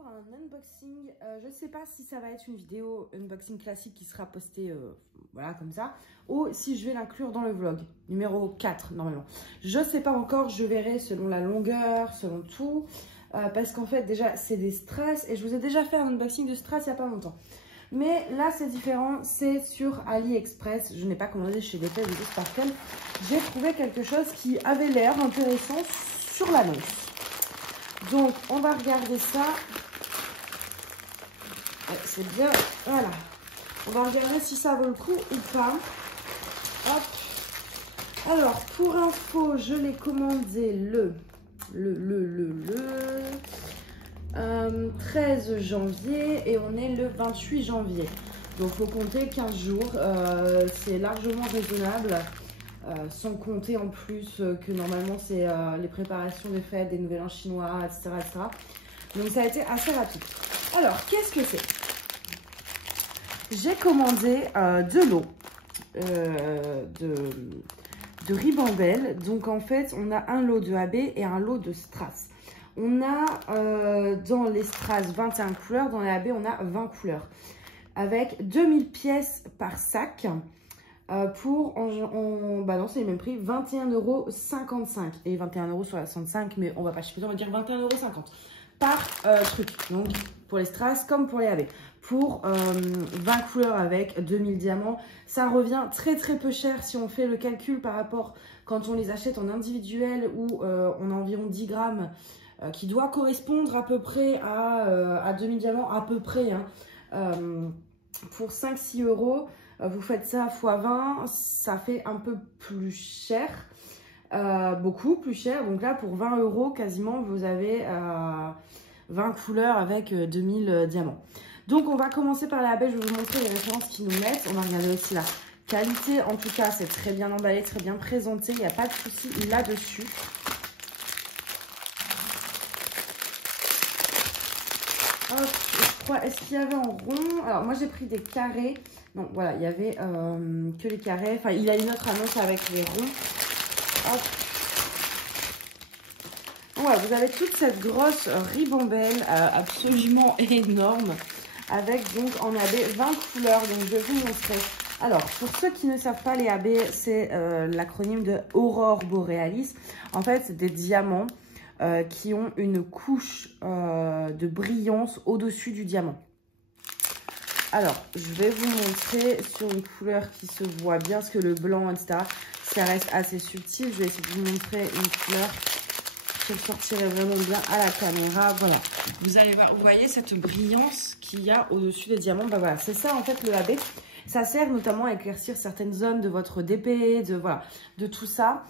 pour un unboxing. Je ne sais pas si ça va être une vidéo unboxing classique qui sera postée voilà comme ça, ou si je vais l'inclure dans le vlog numéro 4 normalement. Je ne sais pas encore, je verrai selon la longueur, selon tout, parce qu'en fait déjà c'est des strass et je vous ai déjà fait un unboxing de strass il n'y a pas longtemps. Mais là c'est différent, c'est sur AliExpress, je n'ai pas commandé chez Dépêche ou Sparkle. J'ai trouvé quelque chose qui avait l'air intéressant sur l'annonce. Donc on va regarder ça. Ouais, c'est bien, voilà. On va regarder si ça vaut le coup ou pas. Hop. Alors pour info, je l'ai commandé le 13 janvier et on est le 28 janvier. Donc il faut compter 15 jours, c'est largement raisonnable, sans compter en plus que normalement c'est les préparations des fêtes, des nouvel an chinois, etc., etc. Donc ça a été assez rapide. Alors qu'est-ce que c'est? J'ai commandé de l'eau, de Ribambelle. Donc en fait on a un lot de AB et un lot de strass. On a dans les strass 21 couleurs, dans les AB on a 20 couleurs. Avec 2000 pièces par sac pour, bah non c'est le même prix, 21,55 € et 21,65 €, mais on va pas chiffrer, on va dire 21,50 € par truc. Donc pour les strass comme pour les AB. Pour 20 couleurs avec 2000 diamants, ça revient très peu cher si on fait le calcul par rapport quand on les achète en individuel où on a environ 10 grammes qui doit correspondre à peu près à 2000 diamants, à peu près. Hein. Pour 5-6 €, vous faites ça x 20, ça fait un peu plus cher, beaucoup plus cher. Donc là, pour 20 € quasiment, vous avez 20 couleurs avec 2000 diamants. Donc on va commencer par la AB, je vais vous montrer les références qu'ils nous mettent. On va regarder aussi la qualité, en tout cas c'est très bien emballé, très bien présenté, il n'y a pas de souci là-dessus. Hop, je crois, est-ce qu'il y avait en rond? Alors moi j'ai pris des carrés. Non, voilà, il y avait que les carrés. Enfin, il a une autre annonce avec les ronds. Hop. Voilà, vous avez toute cette grosse ribambelle absolument énorme. Avec donc en AB 20 couleurs. Donc je vais vous montrer. Alors, pour ceux qui ne savent pas, les AB, c'est l'acronyme de Aurore Borealis. En fait, c'est des diamants qui ont une couche de brillance au-dessus du diamant. Alors, je vais vous montrer sur une couleur qui se voit bien, parce que le blanc, etc., ça reste assez subtil. Je vais essayer de vous montrer une couleur qui ressortirait vraiment bien à la caméra. Voilà. Vous allez voir, vous voyez cette brillance qu'il y a au-dessus des diamants. Bah voilà, c'est ça en fait le AB. Ça sert notamment à éclaircir certaines zones de votre DP, voilà, de tout ça.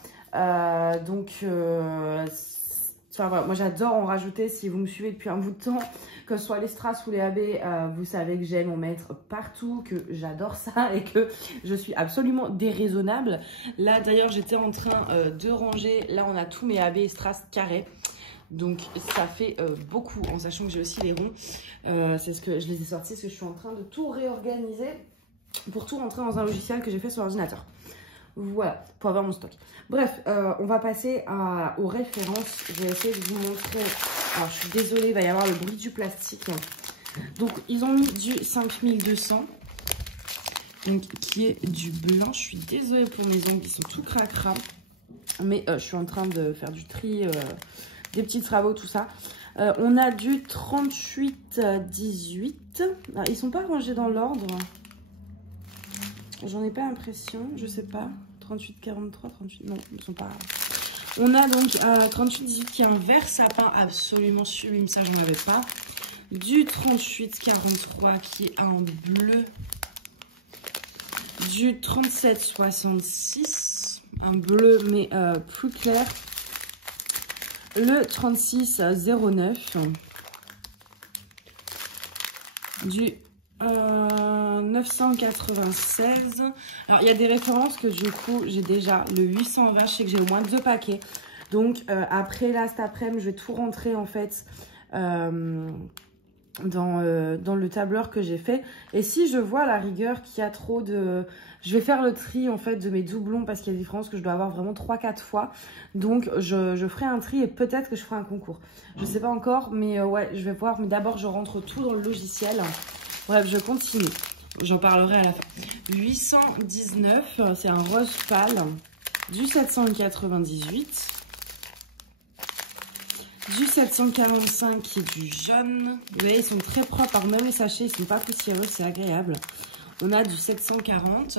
Enfin, voilà, moi j'adore en rajouter. Si vous me suivez depuis un bout de temps, que ce soit les strass ou les AB, vous savez que j'aime en mettre partout, que j'adore ça et que je suis absolument déraisonnable. Là d'ailleurs j'étais en train de ranger, là on a tous mes AB et strass carrés. Donc ça fait beaucoup, en sachant que j'ai aussi les ronds. C'est ce que je les ai sortis, parce que je suis en train de tout réorganiser pour tout rentrer dans un logiciel que j'ai fait sur l'ordinateur. Voilà, pour avoir mon stock. Bref, on va passer aux références. Je vais essayer de vous montrer. Alors, je suis désolée, il va y avoir le bruit du plastique. Donc, ils ont mis du 5200. Donc, qui est du blanc. Je suis désolée pour mes ongles, ils sont tout cracra. Mais je suis en train de faire du tri, des petits travaux, tout ça. On a du 38-18. Alors, ils sont pas rangés dans l'ordre. J'en ai pas l'impression, je sais pas. 38, 43, 38, non, ils sont pas. On a donc 38, 18 qui est un vert sapin absolument sublime, ça j'en avais pas. Du 38, 43 qui est un bleu. Du 37, 66, un bleu mais plus clair. Le 36, 09. Du 996. Alors il y a des références que du coup j'ai déjà. Le 820, je sais que j'ai au moins 2 paquets. Donc après là cet après-midi je vais tout rentrer en fait dans le tableur que j'ai fait. Et si je vois à la rigueur qu'il y a trop de... Je vais faire le tri en fait de mes doublons parce qu'il y a des différences que je dois avoir vraiment 3-4 fois. Donc je ferai un tri et peut-être que je ferai un concours. Je sais pas encore, mais ouais, je vais voir. Mais d'abord, je rentre tout dans le logiciel. Bref, je continue. J'en parlerai à la fin. 819, c'est un rose pâle. Du 798. Du 745 qui est du jaune. Vous voyez, ils sont très propres. Alors même les sachets, ils sont pas poussiéreux, c'est agréable. On a du 740.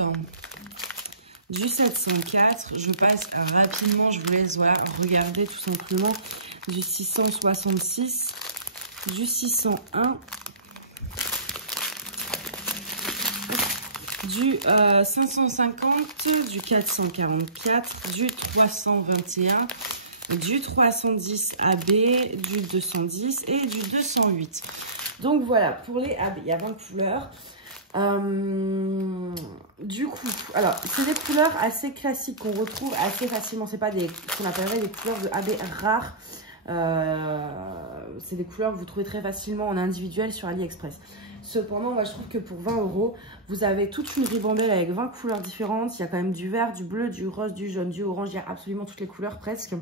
Du 704. Je passe rapidement, je vous laisse voir, regarder tout simplement. Du 666. Du 601. Du 550. Du 444. Du 321. Du 310 AB, du 210 et du 208. Donc voilà, pour les AB, il y a 20 couleurs. Du coup, alors, c'est des couleurs assez classiques qu'on retrouve assez facilement. C'est pas ce qu'on appellerait des couleurs de AB rares. C'est des couleurs que vous trouvez très facilement en individuel sur AliExpress. Cependant, moi, je trouve que pour 20 €, vous avez toute une ribambelle avec 20 couleurs différentes. Il y a quand même du vert, du bleu, du rose, du jaune, du orange. Il y a absolument toutes les couleurs presque.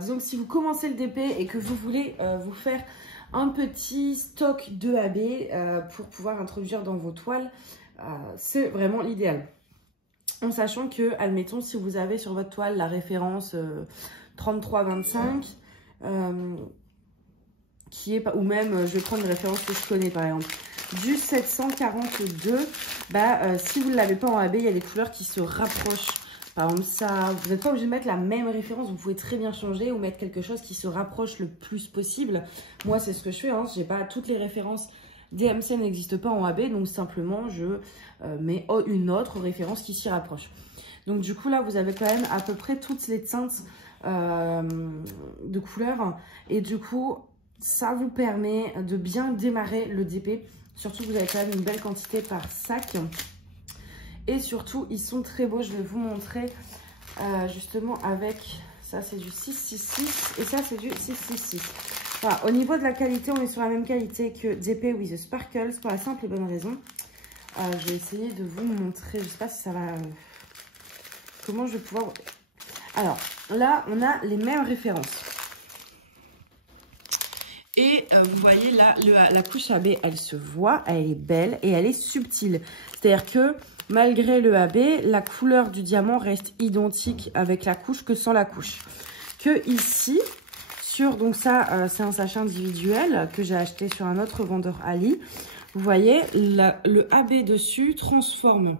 Disons que si vous commencez le DP et que vous voulez vous faire un petit stock de AB pour pouvoir introduire dans vos toiles, c'est vraiment l'idéal. En sachant que, admettons, si vous avez sur votre toile la référence 3325, qui est, ou même, je vais prendre une référence que je connais par exemple, du 742, si vous ne l'avez pas en AB, il y a des couleurs qui se rapprochent. Par exemple, ça, vous n'êtes pas obligé de mettre la même référence, vous pouvez très bien changer ou mettre quelque chose qui se rapproche le plus possible. Moi, c'est ce que je fais, hein. J'ai pas toutes les références DMC n'existent pas en AB, donc simplement je mets une autre référence qui s'y rapproche. Donc du coup là, vous avez quand même à peu près toutes les teintes de couleurs et du coup, ça vous permet de bien démarrer le DP. Surtout, vous avez quand même une belle quantité par sac. Et surtout, ils sont très beaux. Je vais vous montrer justement avec... Ça, c'est du 666 et ça, c'est du 666. Voilà, au niveau de la qualité, on est sur la même qualité que DP with the Sparkles pour la simple et bonne raison. Je vais essayer de vous montrer. Je ne sais pas si ça va... Comment je vais pouvoir... Alors, là, on a les mêmes références. Et vous voyez là, la couche AB, elle se voit, elle est belle et elle est subtile. C'est-à-dire que... Malgré le AB, la couleur du diamant reste identique avec la couche que sans la couche. Que ici, donc ça, c'est un sachet individuel que j'ai acheté sur un autre vendeur Ali. Vous voyez, le AB dessus transforme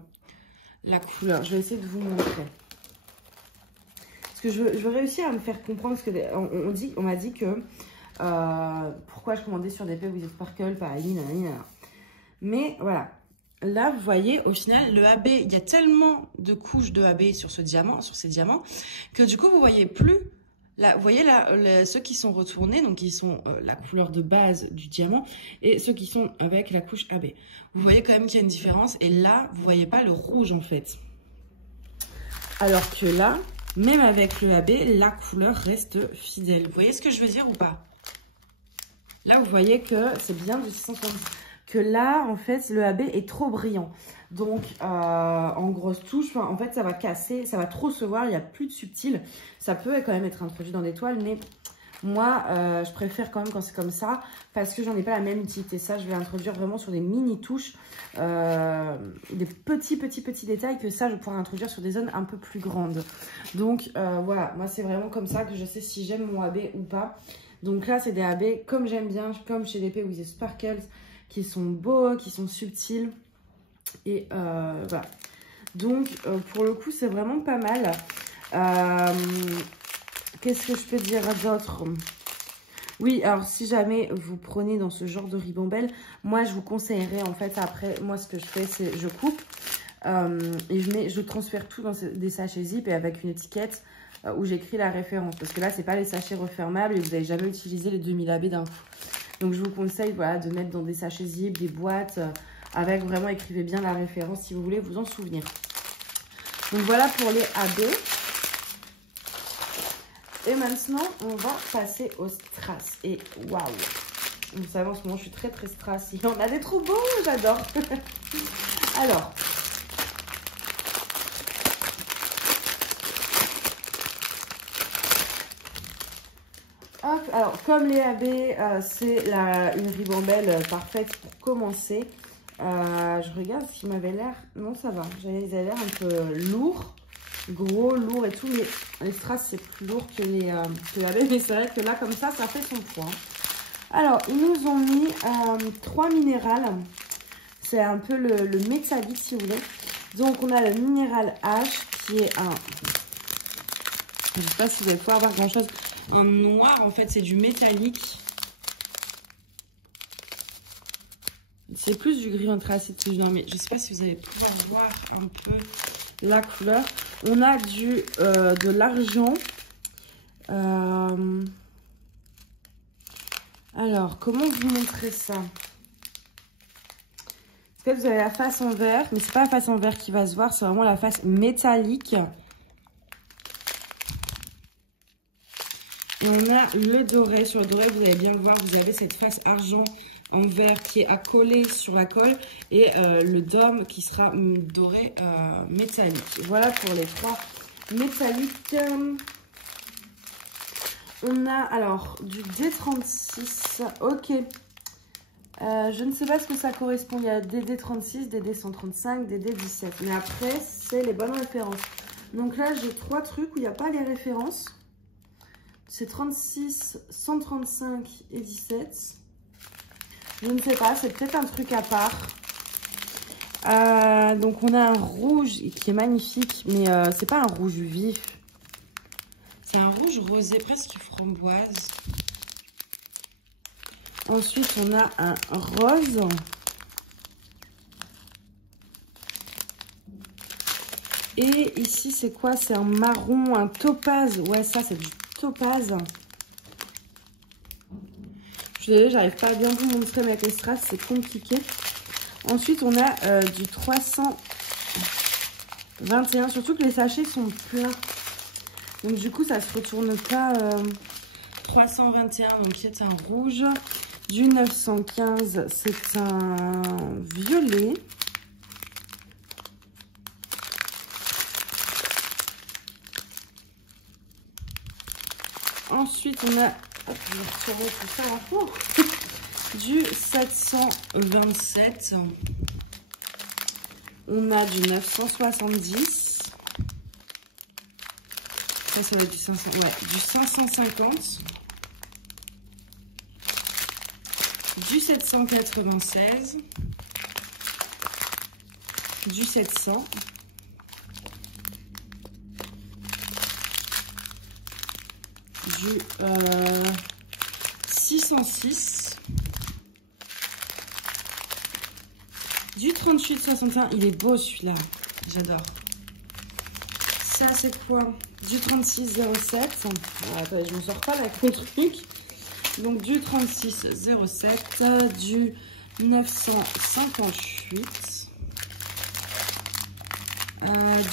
la couleur. Je vais essayer de vous montrer. Parce que je veux réussir à me faire comprendre. Parce que on m'a dit que pourquoi je commandais sur DP with Sparkle par Ali, mais voilà. Là, vous voyez, au final, le AB, il y a tellement de couches de AB sur ces diamants, que du coup, vous voyez plus. Là, vous voyez là, ceux qui sont retournés, donc qui sont la couleur de base du diamant, et ceux qui sont avec la couche AB. Vous voyez quand même qu'il y a une différence. Et là, vous voyez pas le rouge en fait. Alors que là, même avec le AB, la couleur reste fidèle. Vous voyez ce que je veux dire ou pas? Là, vous voyez que c'est bien du 670. Que là, en fait, le AB est trop brillant. Donc, en grosse touche, en fait, ça va casser, ça va trop se voir, il n'y a plus de subtil. Ça peut quand même être introduit dans des toiles, mais moi, je préfère quand même quand c'est comme ça, parce que j'en ai pas la même utilité. Ça, je vais introduire vraiment sur des mini-touches, des petits détails que ça, je pourrais introduire sur des zones un peu plus grandes. Donc, voilà, moi, c'est vraiment comme ça que je sais si j'aime mon AB ou pas. Donc là, c'est des AB comme j'aime bien, comme chez DP with the Sparkles, qui sont beaux, qui sont subtils. Et voilà. Donc, pour le coup, c'est vraiment pas mal. Qu'est-ce que je peux dire d'autre? Oui, alors si jamais vous prenez dans ce genre de ribambelle, moi, je vous conseillerais, en fait, après, moi, ce que je fais, c'est je coupe et je transfère tout dans des sachets zip et avec une étiquette où j'écris la référence. Parce que là, c'est pas les sachets refermables et vous n'avez jamais utilisé les 2000 AB d'un coup. Donc, je vous conseille voilà, de mettre dans des sachets zip, des boîtes, avec vraiment, écrivez bien la référence si vous voulez vous en souvenir. Donc, voilà pour les AB. Et maintenant, on va passer au strass. Et waouh, Vous savez, en ce moment, je suis très strass. Il y en a des trop beaux, j'adore. Alors. Hop, alors, comme les AB, c'est une ribambelle parfaite pour commencer. Je regarde s'il m'avait l'air... Non, ça va. Ils avaient l'air un peu lourd, gros, lourd et tout. Mais les strass, c'est plus lourd que les AB. Mais c'est vrai que là, comme ça fait son poids. Alors, ils nous ont mis 3 minérales. C'est un peu le métallique, si vous voulez. Donc, on a le minéral H, qui est un... Je ne sais pas si vous allez pouvoir voir grand-chose. Un noir, en fait, c'est du métallique. C'est plus du gris anthracite que je donne, mais je ne sais pas si vous allez pouvoir voir un peu la couleur. On a de l'argent. Alors, comment vous montrer ça? Parce que vous avez la face en vert, mais c'est pas la face en vert qui va se voir, c'est vraiment la face métallique. Et on a le doré. Sur le doré, vous allez bien le voir, vous avez cette face argent en vert qui est accolée sur la colle et le dôme qui sera doré métallique. Voilà pour les 3 métalliques. On a alors du D36, ok. Je ne sais pas ce que ça correspond. Il y a DD36, DD135, DD17. Mais après, c'est les bonnes références. Donc là, j'ai 3 trucs où il n'y a pas les références. C'est 36, 135 et 17. Je ne sais pas, c'est peut-être un truc à part. Donc on a un rouge qui est magnifique, mais c'est pas un rouge vif. C'est un rouge rosé, presque framboise. Ensuite, on a un rose. Et ici, c'est quoi? C'est un marron, un topaz. Ouais, ça, c'est du topaz. Je suis désolée, j'arrive pas à bien vous montrer avec les strass, c'est compliqué. Ensuite, on a du 321. Surtout que les sachets sont pleins. Donc, du coup, ça se retourne pas. 321, donc c'est un rouge. Du 915, c'est un violet. Ensuite, on a, hop, je vais retirer tout ça en cours, du 727. On a du 970. Ça va être du 500, ouais, du 550. Du 796. Du 700. Du 606, du 38,61. Il est beau celui-là, j'adore. Ça c'est quoi? Du 36,07. Attendez, je ne me sors pas avec le truc. Donc du 36,07, du 958,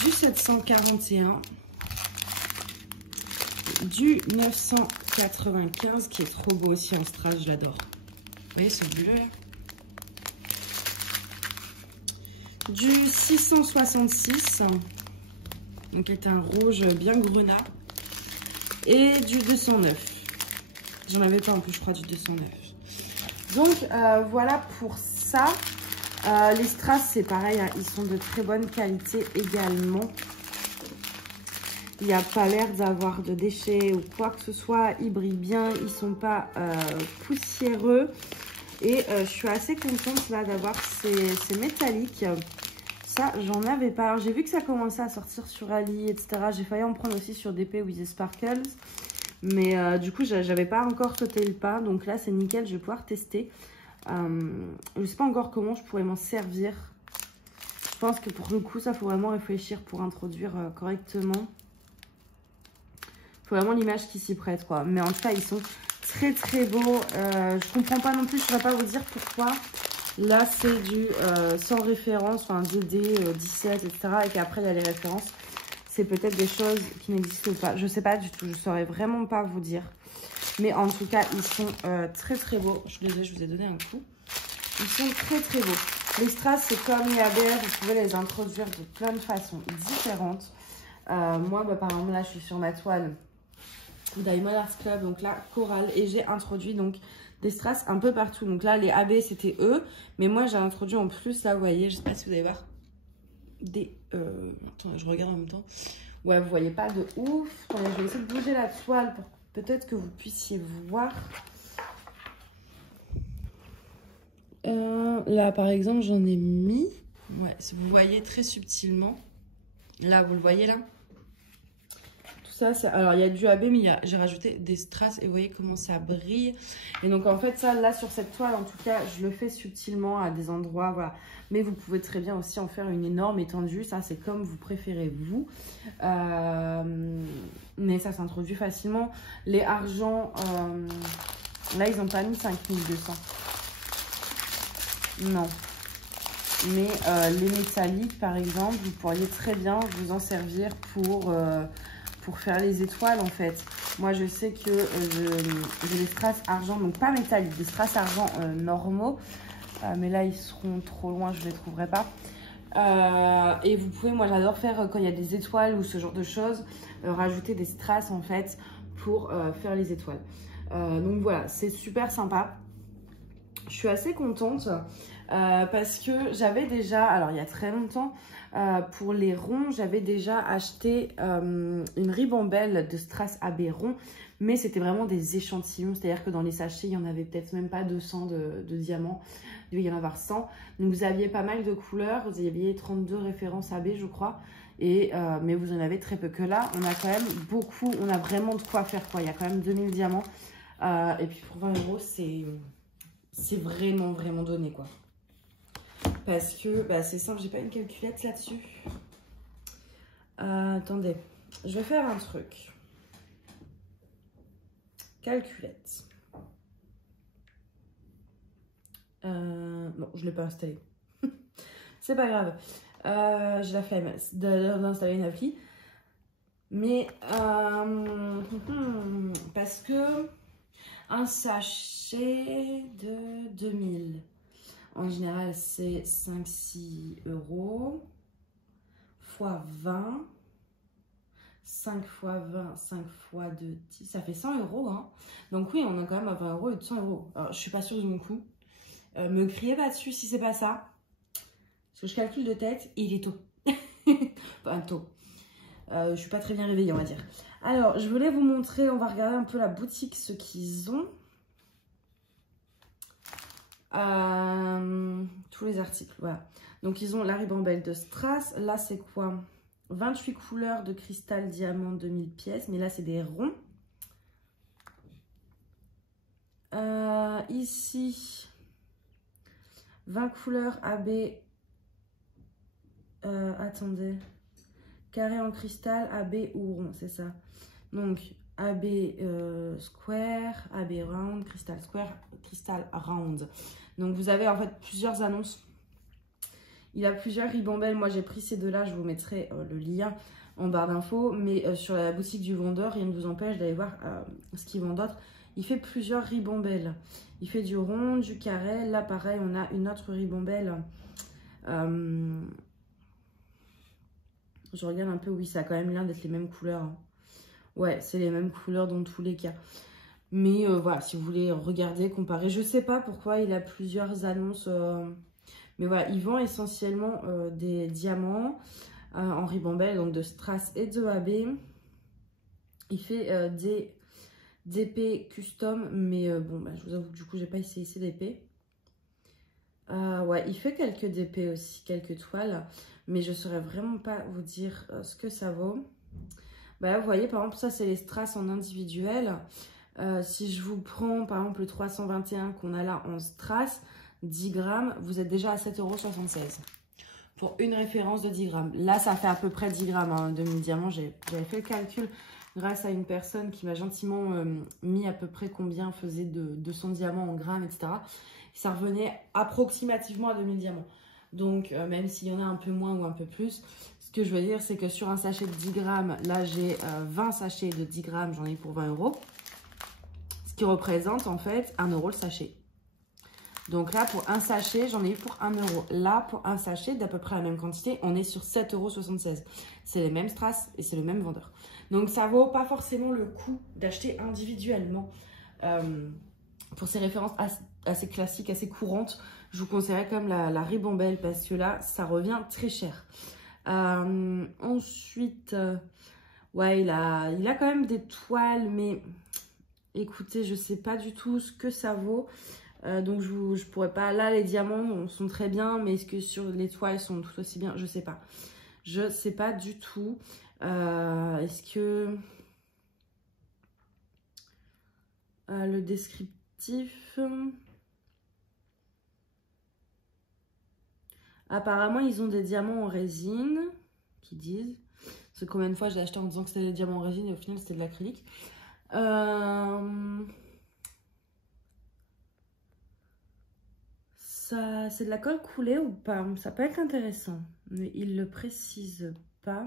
du 741. Du 995 qui est trop beau aussi en strass, je l'adore. Vous voyez ce bleu là? Du 666, donc qui est un rouge bien grenat. Et du 209. J'en avais pas en plus, je crois, du 209. Donc voilà pour ça. Les strass, c'est pareil, hein, ils sont de très bonne qualité également. Il n'y a pas l'air d'avoir de déchets ou quoi que ce soit. Ils brillent bien. Ils ne sont pas poussiéreux. Et je suis assez contente là d'avoir ces métalliques. Ça, j'en avais pas. Alors, j'ai vu que ça commençait à sortir sur Ali, etc. J'ai failli en prendre aussi sur DP with the Sparkles. Mais du coup, j'avais pas encore sauté le pas. Donc là, c'est nickel. Je vais pouvoir tester. Je ne sais pas encore comment je pourrais m'en servir. Je pense que pour le coup, ça faut vraiment réfléchir pour introduire correctement. Faut vraiment l'image qui s'y prête, quoi. Mais en tout cas, ils sont très très beaux. Je comprends pas non plus, je ne saurais pas vous dire pourquoi. Là, c'est du sans référence, enfin DD17, etc. Et qu'après, il y a les références. C'est peut-être des choses qui n'existent pas. Je sais pas du tout, je saurais vraiment pas vous dire. Mais en tout cas, ils sont très très beaux. Je suis désolée, je vous ai donné un coup. Ils sont très très beaux. Les strass, c'est comme les ABF, vous pouvez les introduire de plein de façons différentes. Moi, bah, par exemple, là, je suis sur ma toile Diamond Art Club, donc là, corail. Et j'ai introduit donc des strass un peu partout. Donc là, les AB, c'était eux. Mais moi, j'ai introduit en plus, là, vous voyez, je sais pas si vous allez voir, des... Attends, je regarde en même temps. Ouais, vous voyez pas de ouf. Attendez, je vais essayer de bouger la toile pour peut-être que vous puissiez voir. Là, par exemple, j'en ai mis. Ouais, vous voyez très subtilement. Là, vous le voyez là. Tout ça, c'est... Alors, il y a du AB, mais j'ai rajouté des strass et vous voyez comment ça brille. Et donc, en fait, ça, là, sur cette toile, en tout cas, je le fais subtilement à des endroits, voilà. Mais vous pouvez très bien aussi en faire une énorme étendue. Ça, c'est comme vous préférez, vous. Mais ça s'introduit facilement. Les argents, là, ils n'ont pas mis 5200. Non. Mais les métalliques, par exemple, vous pourriez très bien vous en servir pour faire les étoiles, en fait. Moi, je sais que j'ai des strass argent, donc pas métalliques, des strass argent normaux. Mais là, ils seront trop loin, je ne les trouverai pas. Et vous pouvez, moi, j'adore faire, quand il y a des étoiles ou ce genre de choses, rajouter des strass, en fait, pour faire les étoiles. Donc voilà, c'est super sympa. Je suis assez contente parce que j'avais déjà, alors il y a très longtemps, pour les ronds, j'avais déjà acheté une ribambelle de strass AB rond, mais c'était vraiment des échantillons, c'est-à-dire que dans les sachets, il n'y en avait peut-être même pas 200 de diamants, il devait y en avoir 100. Donc vous aviez pas mal de couleurs, vous aviez 32 références AB, je crois, mais vous en avez très peu. Que là, on a quand même beaucoup, on a vraiment de quoi faire, quoi. Il y a quand même 2000 diamants, et puis pour 20 €, c'est vraiment, vraiment donné, quoi. Parce que, bah, c'est simple, j'ai pas une calculette là-dessus. Attendez, je vais faire un truc. Calculette. Bon, je l'ai pas installée. C'est pas grave. J'ai la flemme d'installer une appli. Mais, parce que un sachet de 2000... En général, c'est 5-6 € fois 20. 5 fois 20, 5 fois 2, 10. Ça fait 100 €. Hein. Donc oui, on a quand même à 20 € et 200 €. Alors, je suis pas sûre de mon coup. Me criez pas dessus si c'est pas ça. Parce que je calcule de tête et il est tôt. Enfin, tôt. Je suis pas très bien réveillée, on va dire. Alors, je voulais vous montrer, on va regarder un peu la boutique, ce qu'ils ont. Tous les articles, voilà. Donc, ils ont la ribambelle de strass. Là, c'est quoi? 28 couleurs de cristal diamant 2000 pièces. Mais là, c'est des ronds. Ici, 20 couleurs AB. Attendez. Carré en cristal, AB ou rond, c'est ça. Donc, AB square, AB round, cristal square, cristal round. Donc, vous avez en fait plusieurs annonces. Il a plusieurs ribambelles. Moi, j'ai pris ces deux-là. Je vous mettrai le lien en barre d'infos. Mais sur la boutique du vendeur, rien ne vous empêche d'aller voir ce qu'ils vendent d'autre. Il fait plusieurs ribambelles. Il fait du rond, du carré. Là, pareil, on a une autre ribambelle. Je regarde un peu. Oui, ça a quand même l'air d'être les mêmes couleurs. Hein. Ouais, c'est les mêmes couleurs dans tous les cas. Mais voilà, si vous voulez regarder, comparer. Je sais pas pourquoi il a plusieurs annonces. Mais voilà, il vend essentiellement des diamants en ribambelle, donc de strass et de AB. Il fait des épées custom, mais bon, bah, je vous avoue que du coup, j'ai pas essayé ces épées. Ouais, il fait quelques DP aussi, quelques toiles, mais je saurais vraiment pas vous dire ce que ça vaut. Bah là, vous voyez, par exemple, ça, c'est les strass en individuel. Si je vous prends, par exemple, le 321 qu'on a là en strass, 10 grammes, vous êtes déjà à 7,76 € pour une référence de 10 grammes. Là, ça fait à peu près 10 grammes hein, de 1000 diamants. J'avais fait le calcul grâce à une personne qui m'a gentiment mis à peu près combien faisait de 200 diamants en grammes, etc. Ça revenait approximativement à 2000 diamants. Donc, même s'il y en a un peu moins ou un peu plus, ce que je veux dire, c'est que sur un sachet de 10 grammes, là, j'ai 20 sachets de 10 grammes, j'en ai pour 20 €. Ce qui représente en fait 1 € le sachet. Donc là, pour un sachet, j'en ai eu pour 1 €. Là, pour un sachet d'à peu près la même quantité, on est sur 7,76 €. C'est les mêmes strass et c'est le même vendeur. Donc ça vaut pas forcément le coup d'acheter individuellement. Pour ces références assez classiques, assez courantes, je vous conseillerais quand même la ribambelle parce que là, ça revient très cher. Ensuite, ouais, il a quand même des toiles, mais écoutez, je sais pas du tout ce que ça vaut. Donc je pourrais pas, là les diamants sont très bien, mais est-ce que sur les toiles sont tout aussi bien? Je sais pas. Je sais pas du tout. Est-ce que le descriptif, apparemment ils ont des diamants en résine qui disent, parce que combien de fois je l'ai acheté en disant que c'était des diamants en résine et au final c'était de l'acrylique. Ça, c'est de la colle coulée ou pas? Ça peut être intéressant, mais il le précise pas.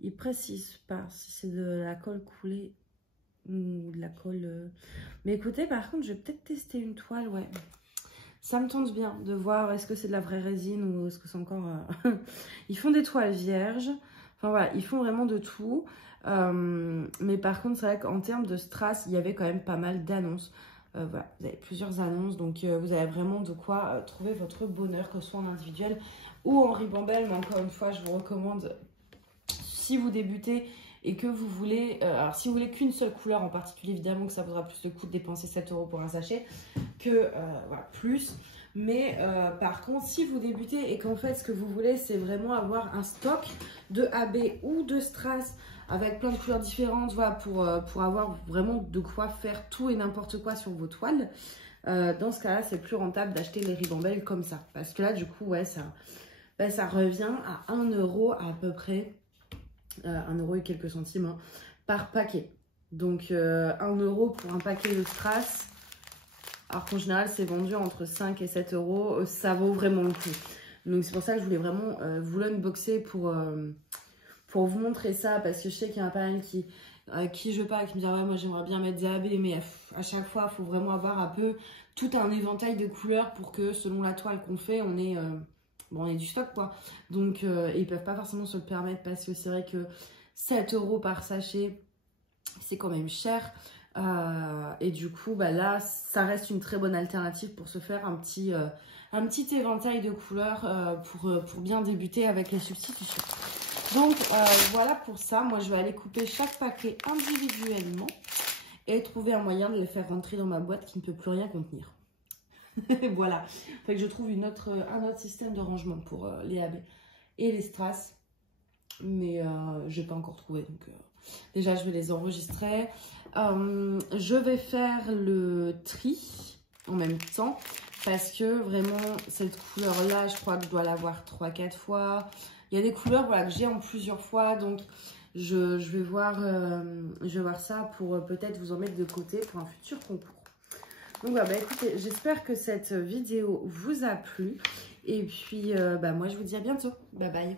Il précise pas si c'est de la colle coulée ou de la colle... Mais écoutez, par contre, je vais peut-être tester une toile, ouais. Ça me tente bien de voir est-ce que c'est de la vraie résine ou est-ce que c'est encore... Ils font des toiles vierges. Enfin voilà, ils font vraiment de tout. Mais par contre, c'est vrai qu'en termes de strass, il y avait quand même pas mal d'annonces. Voilà, vous avez plusieurs annonces, donc vous avez vraiment de quoi trouver votre bonheur, que ce soit en individuel ou en ribambelle. Mais encore une fois, je vous recommande, si vous débutez et que vous voulez, alors si vous voulez qu'une seule couleur en particulier, évidemment que ça vaudra plus le coup de dépenser 7 € pour un sachet que voilà, plus. Mais par contre, si vous débutez et qu'en fait ce que vous voulez, c'est vraiment avoir un stock de AB ou de strass avec plein de couleurs différentes, voilà, pour avoir vraiment de quoi faire tout et n'importe quoi sur vos toiles, dans ce cas-là, c'est plus rentable d'acheter les ribambelles comme ça. Parce que là, du coup, ouais, ça revient à 1 € à peu près, 1 € et quelques centimes hein, par paquet. Donc 1 € pour un paquet de strass, alors qu'en général, c'est vendu entre 5 et 7 €, ça vaut vraiment le coup. Donc c'est pour ça que je voulais vraiment vous l'unboxer pour vous montrer ça, parce que je sais qu'il y en a pas mal qui je parle, qui me disent ah ouais, moi j'aimerais bien mettre des AB, mais à chaque fois il faut vraiment avoir un peu tout un éventail de couleurs pour que selon la toile qu'on fait, on ait du stock quoi. Donc ils peuvent pas forcément se le permettre parce que c'est vrai que 7 € par sachet, c'est quand même cher. Et du coup, bah là, ça reste une très bonne alternative pour se faire un petit éventail de couleurs pour bien débuter avec les substitutions. Donc voilà pour ça, moi je vais aller couper chaque paquet individuellement et trouver un moyen de les faire rentrer dans ma boîte qui ne peut plus rien contenir. Voilà, il faut que je trouve un autre système de rangement pour les AB et les strass, mais je n'ai pas encore trouvé, donc déjà je vais les enregistrer. Je vais faire le tri en même temps parce que vraiment cette couleur là, je crois que je dois l'avoir 3-4 fois. Il y a des couleurs voilà, que j'ai en plusieurs fois, donc je vais voir ça pour peut-être vous en mettre de côté pour un futur concours. Donc voilà, bah, écoutez, j'espère que cette vidéo vous a plu. Et puis, moi je vous dis à bientôt. Bye bye.